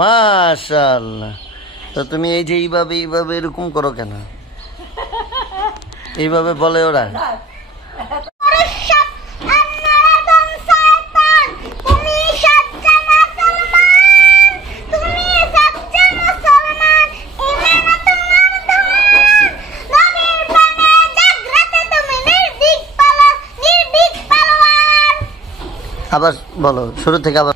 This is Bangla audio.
মাশাআল্লাহ। তো তুমি এই যে এইভাবে এইভাবে এরকম করো কেন? এইভাবে বলে ওরা? আবার বলো শুরু থেকে আবার।